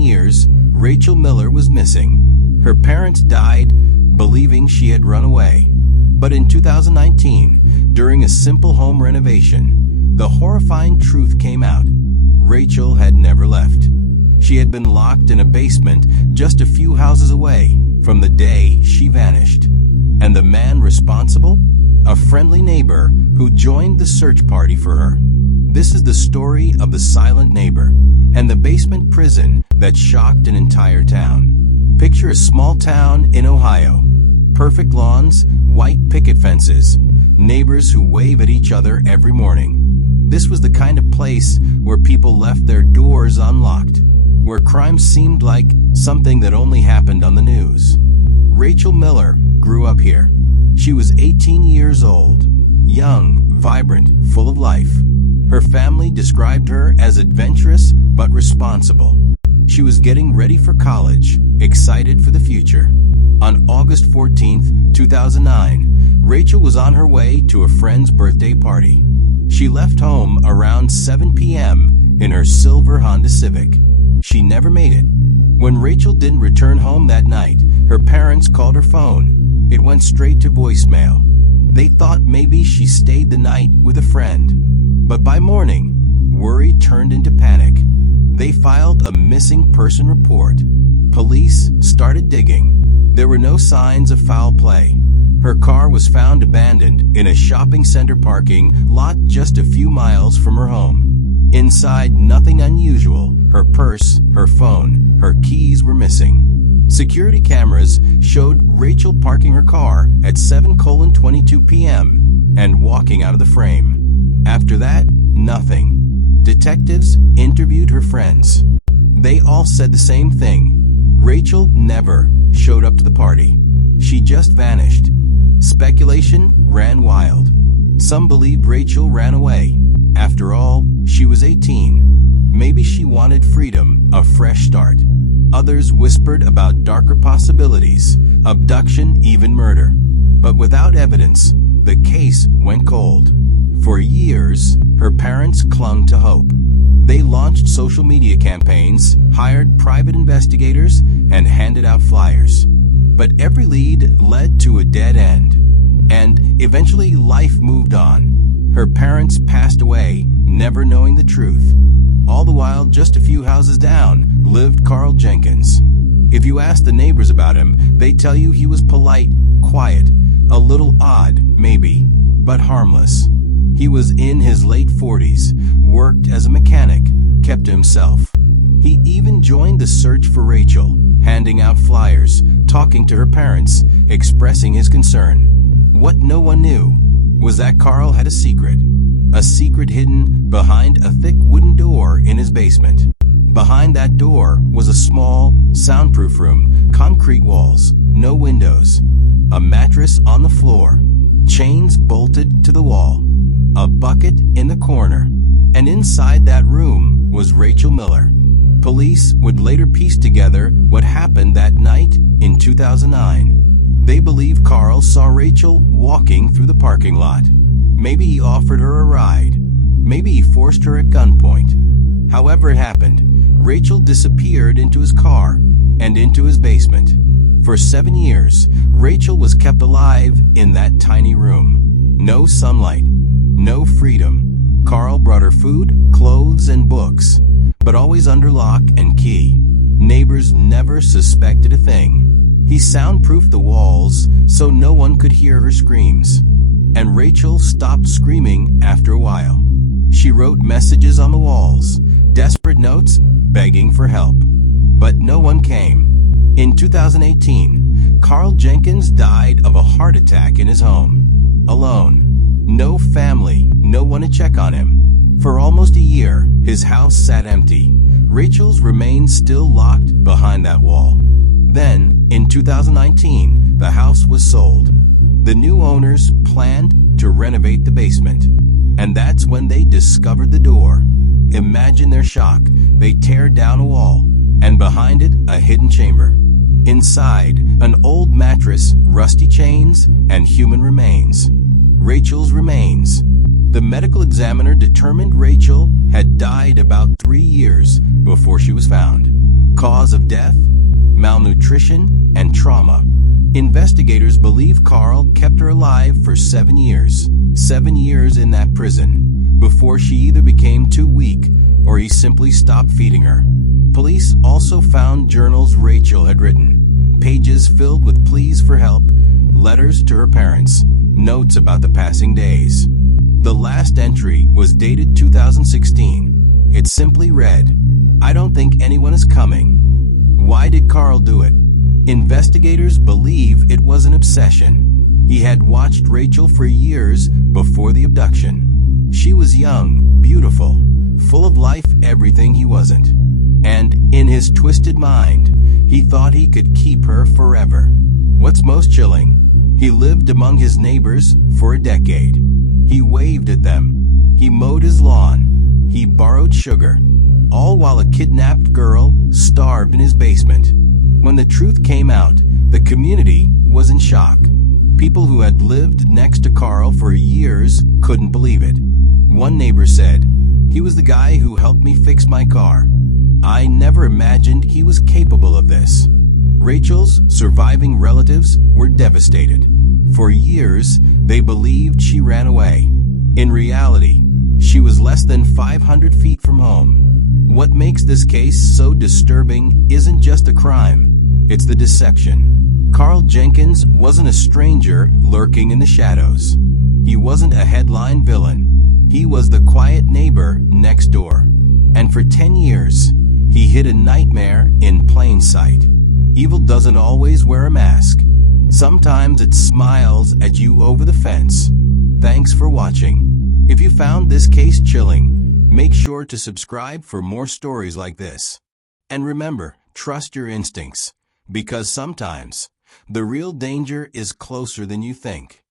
years, Rachel Miller was missing. Her parents died, believing she had run away. But in 2019, during a simple home renovation, the horrifying truth came out. Rachel had never left. She had been locked in a basement just a few houses away from the day she vanished. And the man responsible? A friendly neighbor who joined the search party for her. This is the story of the silent neighbor and the basement prison that shocked an entire town. Picture a small town in Ohio. Perfect lawns, white picket fences, neighbors who wave at each other every morning. This was the kind of place where people left their doors unlocked, where crime seemed like something that only happened on the news. Rachel Miller grew up here. She was 18 years old, young, vibrant, full of life. Her family described her as adventurous but responsible. She was getting ready for college, excited for the future. On August 14, 2009, Rachel was on her way to a friend's birthday party. She left home around 7 p.m. in her silver Honda Civic. She never made it. When Rachel didn't return home that night, her parents called her phone. It went straight to voicemail. They thought maybe she stayed the night with a friend. But by morning, worry turned into panic. They filed a missing person report. Police started digging. There were no signs of foul play. Her car was found abandoned in a shopping center parking lot just a few miles from her home. Inside, nothing unusual. Her purse, her phone, her keys were missing. Security cameras showed Rachel parking her car at 7:22 p.m. and walking out of the frame. After that, nothing. Detectives interviewed her friends. They all said the same thing. Rachel never showed up to the party. She just vanished. Speculation ran wild. Some believed Rachel ran away. After all, she was 18. Maybe she wanted freedom, a fresh start. Others whispered about darker possibilities, abduction, even murder. But without evidence, the case went cold. For years, her parents clung to hope. They launched social media campaigns, hired private investigators, and handed out flyers. But every lead led to a dead end. And eventually life moved on. Her parents passed away, never knowing the truth. All the while, just a few houses down, lived Carl Jenkins. If you ask the neighbors about him, they tell you he was polite, quiet, a little odd, maybe, but harmless. He was in his late 40s, worked as a mechanic, kept to himself. He even joined the search for Rachel, handing out flyers, talking to her parents, expressing his concern. What no one knew was that Carl had a secret hidden behind a thick wooden door in his basement. Behind that door was a small, soundproof room, concrete walls, no windows, a mattress on the floor, chains bolted to the wall, a bucket in the corner, and inside that room was Rachel Miller. Police would later piece together what happened that night in 2009. They believe Carl saw Rachel walking through the parking lot. Maybe he offered her a ride. Maybe he forced her at gunpoint. However it happened, Rachel disappeared into his car and into his basement. For 7 years, Rachel was kept alive in that tiny room. No sunlight, no freedom. Carl brought her food, clothes, and books, but always under lock and key. Neighbors never suspected a thing. He soundproofed the walls so no one could hear her screams. And Rachel stopped screaming after a while. She wrote messages on the walls, desperate notes begging for help. But no one came. In 2018, Carl Jenkins died of a heart attack in his home. Alone. No family, no one to check on him. For almost a year, his house sat empty. Rachel's remains still locked behind that wall. Then, in 2019, the house was sold. The new owners planned to renovate the basement. And that's when they discovered the door. Imagine their shock. They tear down a wall, and behind it, a hidden chamber. Inside, an old mattress, rusty chains, and human remains. Rachel's remains. The medical examiner determined Rachel had died about 3 years before she was found. Cause Cause of death? Malnutrition and trauma. Investigators believe Carl kept her alive for 7 years. 7 years in that prison, before she either became too weak or he simply stopped feeding her. Police also found journals Rachel had written, pages filled with pleas for help, letters to her parents, notes about the passing days. The last entry was dated 2016. It simply read, "I don't think anyone is coming." Why did Carl do it? Investigators believe it was an obsession. He had watched Rachel for years before the abduction. She was young, beautiful, full of life, everything he wasn't. And in his twisted mind, he thought he could keep her forever. What's most chilling? He lived among his neighbors for a decade. He waved at them. He mowed his lawn. He borrowed sugar, all while a kidnapped girl starved in his basement. When the truth came out, the community was in shock. People who had lived next to Carl for years couldn't believe it. One neighbor said, "He was the guy who helped me fix my car. I never imagined he was capable of this." Rachel's surviving relatives were devastated. For years, they believed she ran away. In reality, she was less than 500 feet from home. What makes this case so disturbing isn't just a crime, it's the deception. Carl Jenkins wasn't a stranger lurking in the shadows. He wasn't a headline villain. He was the quiet neighbor next door. And for 10 years, he hid a nightmare in plain sight. Evil doesn't always wear a mask. Sometimes it smiles at you over the fence. Thanks for watching. If you found this case chilling, make sure to subscribe for more stories like this. And remember, trust your instincts, because sometimes the real danger is closer than you think.